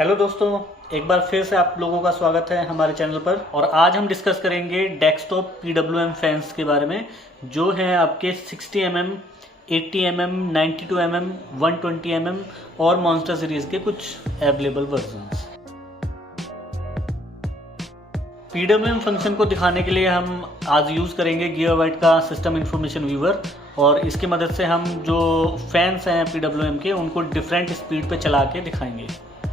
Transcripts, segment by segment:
Hello दोस्तों, एक बार फिर से आप लोगों का स्वागत है हमारे चैनल पर। और आज हम डिस्कस करेंगे डेस्कटॉप PWM फैंस के बारे में, जो हैं आपके 60 mm, 80 mm, 92 mm, 120 mm और मॉन्स्टर सीरीज़ के कुछ अवेलेबल वर्जन्स। PWM फंक्शन को दिखाने के लिए हम आज यूज़ करेंगे गीगाबाइट का सिस्टम इंफॉर्मेशन व्यूअर, और इसकी मदद से हम जो फैंस हैं PWM के उनको डिफरेंट स्पीड पे चला के दिखाएंगे।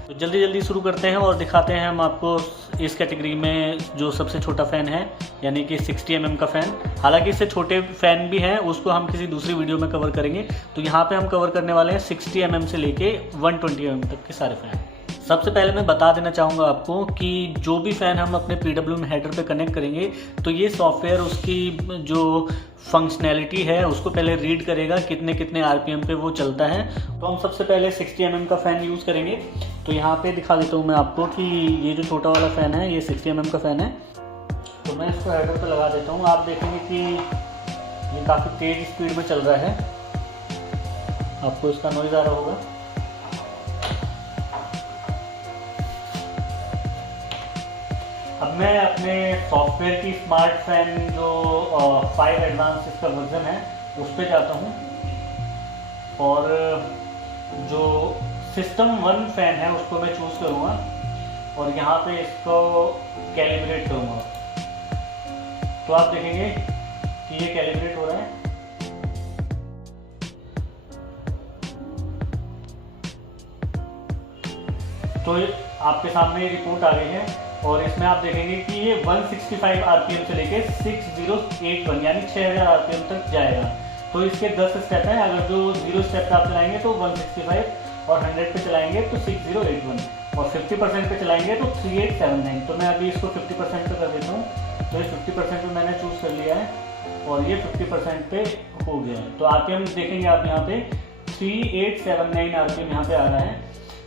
तो जल्दी जल्दी शुरू करते हैं और दिखाते हैं हम आपको इस कैटेगरी में जो सबसे छोटा फ़ैन है, यानी कि 60 mm का फ़ैन। हालांकि इससे छोटे फ़ैन भी हैं, उसको हम किसी दूसरी वीडियो में कवर करेंगे। तो यहाँ पे हम कवर करने वाले हैं 60 mm से लेके 120 mm तक के सारे फ़ैन। सबसे पहले मैं बता देना चाहूँगा आपको कि जो भी फ़ैन हम अपने PWM हेडर पे कनेक्ट करेंगे तो ये सॉफ्टवेयर उसकी जो फंक्शनैलिटी है उसको पहले रीड करेगा कितने कितने RPM पे वो चलता है। तो हम सबसे पहले 60 mm का फ़ैन यूज़ करेंगे। तो यहाँ पे दिखा देता हूँ मैं आपको कि ये जो छोटा वाला फ़ैन है ये 60 mm का फ़ैन है। तो मैं इसको हेडर पर लगा देता हूँ। आप देखेंगे कि ये काफ़ी तेज़ स्पीड में चल रहा है, आपको इसका नॉइज़ आ रहा होगा। अब मैं अपने सॉफ्टवेयर की स्मार्ट फैन जो 5 एडवांस इसका वर्जन है उस पर जाता हूँ, और जो सिस्टम 1 फैन है उसको मैं चूज़ करूँगा और यहाँ पे इसको कैलिब्रेट करूँगा। तो आप देखेंगे कि ये कैलिब्रेट हो रहा है। तो आपके सामने रिपोर्ट आ गई है और इसमें आप देखेंगे कि ये 165 RPM से लेके 6081 यानी 6000 RPM तक जाएगा। तो इसके 10 स्टेप हैं। अगर जो 0 स्टेप पे आप चलाएंगे तो 165, और 100 पे चलाएंगे तो 6081, और 50% पे चलाएंगे तो 3879। तो मैं अभी इसको 50% पे कर देता हूँ। तो ये 50% पे मैंने चूज़ कर लिया है और ये 50% पे हो गया है। तो RPM देखेंगे आप यहाँ पे 3879 RPM यहाँ पे आ रहा है।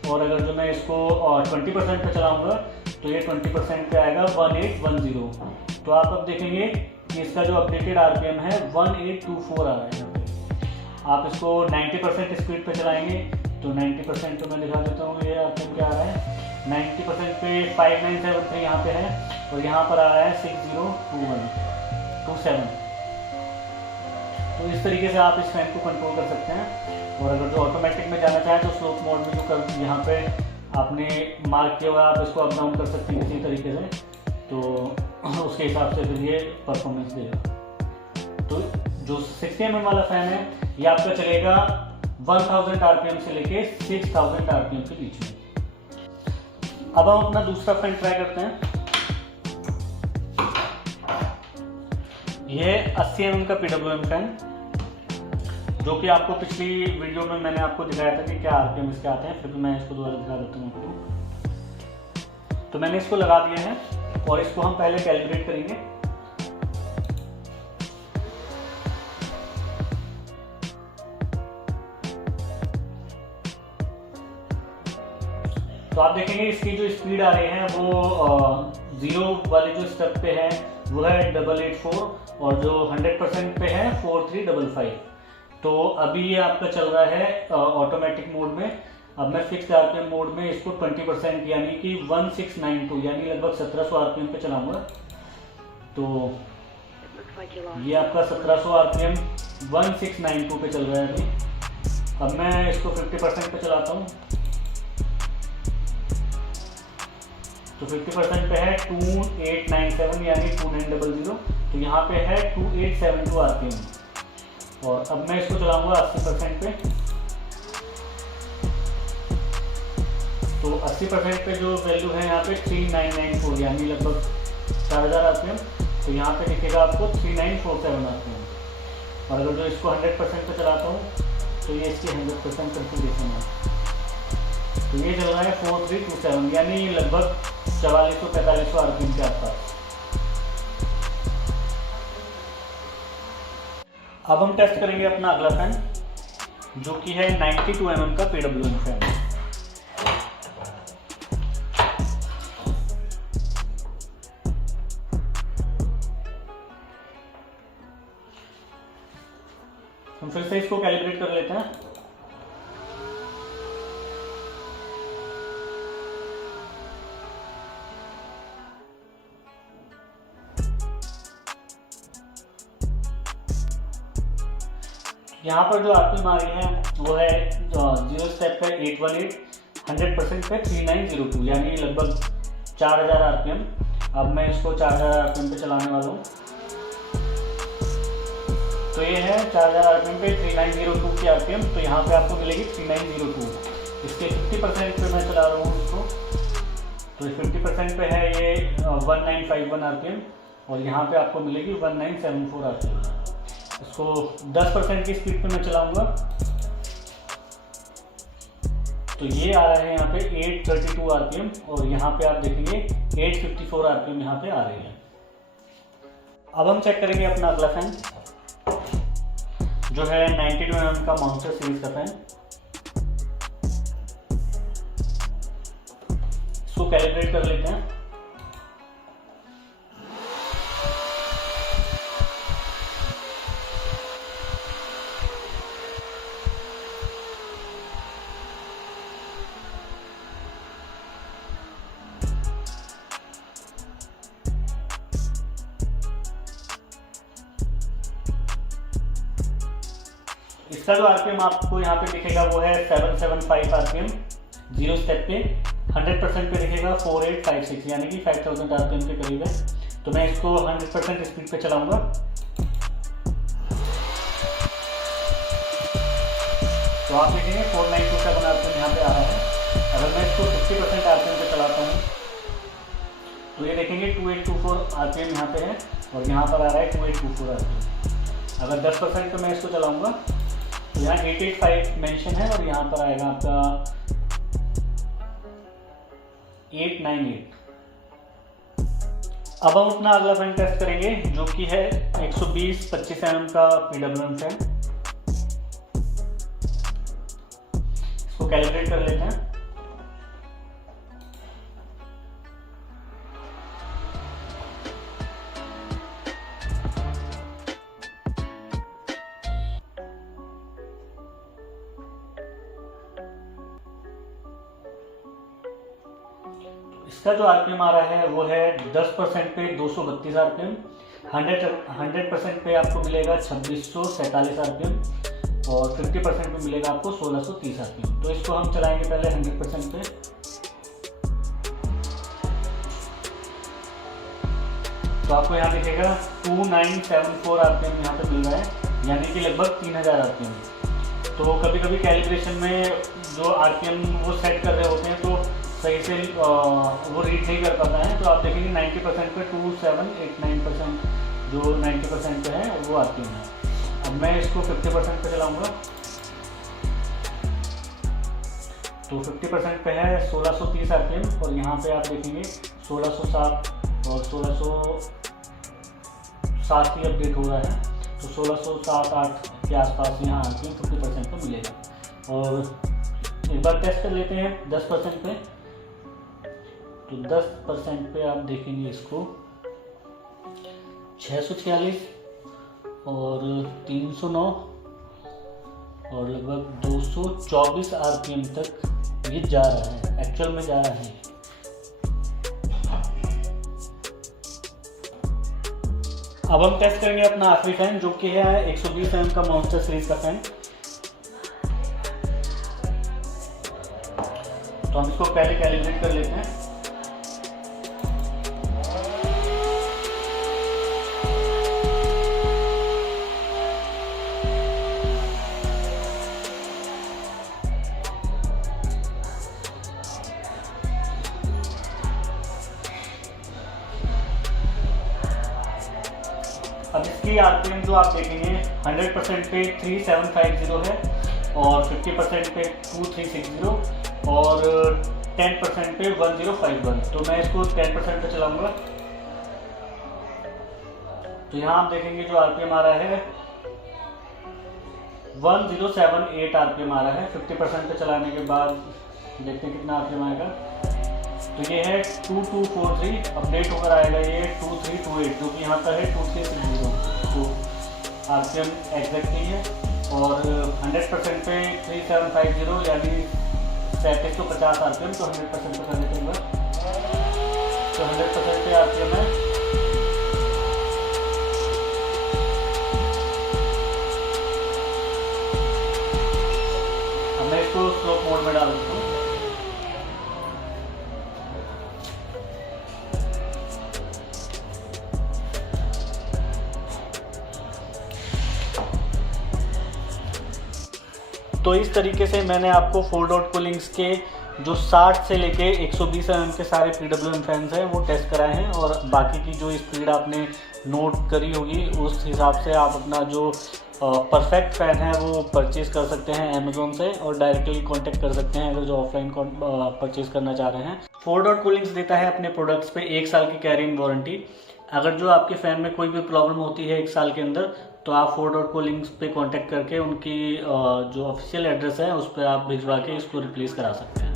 और अगर जो मैं इसको 20% पे चलाऊँगा तो ये 20% पे आएगा 1810। तो आप अब देखेंगे कि इसका जो अपडेटेड RPM है 1824 आ रहा है यहाँ पे। आप इसको 90% स्पीड पे चलाएंगे तो 90% पे मैं दिखा देता हूँ ये RPM क्या आ रहा है। 90% पे 5973 यहाँ पे है और यहाँ पर आ रहा है 602127। तो इस तरीके से आप इस फैन को कंट्रोल कर सकते हैं। और अगर जो ऑटोमेटिक में जाना चाहे तो स्लोप मोड में जो यहाँ पे आपने मार्क किया हुआ आप इसको अप डाउन कर सकते हैं किसी तरीके से, तो उसके हिसाब से फिर ये परफॉर्मेंस देगा। तो जो 60 mm वाला फ़ैन है ये आपका चलेगा 1000 RPM से लेके 6000 RPM के बीच में। अब हम अपना दूसरा फैन ट्राई करते हैं। यह 80 mm का PWM फैन, जो कि आपको पिछली वीडियो में मैंने आपको दिखाया था कि क्या RPM इसके आते हैं। फिर मैं इसको दोबारा दिखा देता हूँ आपको। तो मैंने इसको लगा दिया है और इसको हम पहले कैलिब्रेट करेंगे। तो आप देखेंगे इसकी जो स्पीड आ रही है वो 0 वाले जो स्टेप पे है वो है 884, और जो 100% पे है 4355। तो अभी ये आपका चल रहा है ऑटोमेटिक मोड में। अब मैं फिक्स्ड RPM मोड में इसको 20% यानी कि 1692 यानी लगभग 1700 RPM पे चलाऊंगा। तो ये आपका 1700 RPM 1692 पे चल रहा है अभी। अब मैं इसको 50% पे चलाता हूँ। तो 50% पे है 2897 यानी 2900। तो यहाँ पे है 2872 RPM। और अब मैं इसको चलाऊंगा 80% पे। तो 80% पे जो वैल्यू है यहाँ पे 3994 यानी लगभग 4000 RPM। तो यहाँ पे दिखेगा आपको 3947 RPM। और अगर जो इसको 100% पे चलाता हूँ तो ये इसकी 100% कॉन्फ़िगरेशन है। तो ये चल रहा है 4327 यानी लगभग 4400-4500 RPM के आसपास। अब हम टेस्ट करेंगे अपना अगला फैन, जो कि है 92 mm का PWM फैन। हम फिर से इसको कैलिब्रेट कर लेते हैं। यहाँ पर जो आरपीएम आ रही है वो है 0 स्टेप पे 818, 100% पे 3902, यानी लगभग 4000 आरपीएम। अब मैं इसको 4000 आरपीएम पे चलाने वाला हूँ। तो ये है 4000 आरपीएम पे 3902 की आरपीएम। तो यहाँ पे आपको मिलेगी 3902। इसके 50% पे मैं चला रहा हूँ इसको। तो 50% पे है ये 1951 आरपीएम, और यहाँ पे आपको मिलेगी 1974 आरपीएम। इसको 10% की स्पीड पे मैं चलाऊंगा तो ये आ रहा है यहाँ पे 832 आरपीएम, और यहाँ पे आप देखेंगे 854 आरपीएम यहाँ पे आ रही है। अब हम चेक करेंगे अपना अगला फैन, जो है 92 mm का मॉन्स्टर सीरीज का फैन। इसको कैलिब्रेट कर लेते हैं। इसका जो आरपीएम आपको यहाँ पे दिखेगा वो है 775 आरपीएम 0 स्टेप पे। 100% पे दिखेगा 4856, यानी कि 5000 आरपीएम के करीब है। तो मैं इसको 100% स्पीड पे चलाऊंगा। तो आप देखेंगे 4927 आरपीएम यहाँ पे आ रहा है। अगर मैं इसको 50% आरपीएम पे चलाता हूँ तो ये देखेंगे 2824 आरपीएम यहाँ पे है, और यहाँ पर आ रहा है 2824 आरपीएम। अगर 10% पे मैं इसको चलाऊंगा तो यहाँ 885 मेंशन है, और यहाँ पर आएगा आपका 898। अब हम अपना अगला फैन टेस्ट करेंगे, जो कि है 120-25 mm का PWM फैन। इसको कैलिब्रेट कर लेते हैं। इसका जो आरपीएम आ रहा है वो है 10% पे 232 आरपीएम, 100% पे आपको मिलेगा 2647 आरपीएम, और 50% पे मिलेगा आपको 1630 आरपीएम। तो इसको हम चलाएंगे पहले 100% पे। तो आपको यहाँ दिखेगा 2974 आरपीएम यहाँ पे मिल रहा है, यानी कि लगभग 3000 आरपीएम। तो कभी कभी कैलिब्रेशन में जो आरपीएम वो सेट कर रहे होते हैं तो सही से वो रीड नहीं कर पाता है। तो आप देखेंगे 90% पे 2789%, जो 90% पे है वो आरपीएम है। अब मैं इसको 50% पे चलाऊंगा। तो 50% पे है 1630 आरपीएम, और यहाँ पे आप देखेंगे 1607 और 1607 ही अपडेट हो रहा है। तो 1607-8 के आसपास यहाँ आरपीएम 50% पे मिलेगा। और एक बार टेस्ट कर लेते हैं 10% पे। तो 10% पे आप देखेंगे इसको 646 और 309 और लगभग 224 आरपीएम तक ये जा रहा है, एक्चुअल में जा रहा है। अब हम टेस्ट करेंगे अपना आखिरी फैन, जो कि है 120 mm का मॉन्स्टर सीरीज का फैन। तो हम इसको पहले कैलिब्रेट कर लेते हैं। अब इसकी आरपीएम जो आप देखेंगे 100% पे 3750 है, और 50% पे 2360, और 10% पे 1051। तो मैं इसको 10% पे चलाऊंगा। तो यहाँ आप देखेंगे जो आरपीएम आ रहा है 1078 आरपीएम आ रहा है। 50% पे चलाने के बाद देखते हैं कितना आरपीएम आएगा। तो ये है 2243, अपडेट होकर आएगा ये 2328, जो कि यहाँ का है 2360। तो आरपीएम एग्जैक्टली है, और 100% पे 3750, यानी 3750 आरपीएम। तो 100% पे करने के बाद तो 100% पे आरपीएम है। तो इस तरीके से मैंने आपको 4 डॉट कूलिंग्स के जो 60 से लेके 120 mm के सारे PWM फैंस हैं वो टेस्ट कराए हैं, और बाकी की जो स्पीड आपने नोट करी होगी उस हिसाब से आप अपना जो परफेक्ट फ़ैन है वो परचेज़ कर सकते हैं अमेज़ोन से, और डायरेक्टली कांटेक्ट कर सकते हैं अगर जो ऑफलाइन परचेज़ करना चाह रहे हैं। 4 डॉट कूलिंग्स देता है अपने प्रोडक्ट्स पे 1 साल की कैरिंग वारंटी। अगर जो आपके फ़ैन में कोई भी प्रॉब्लम होती है 1 साल के अंदर, तो आप 4 डॉट कूलिंग्स पे कांटेक्ट करके उनकी जो ऑफिशियल एड्रेस है उस पर आप भिजवा के इसको रिप्लेस करा सकते हैं।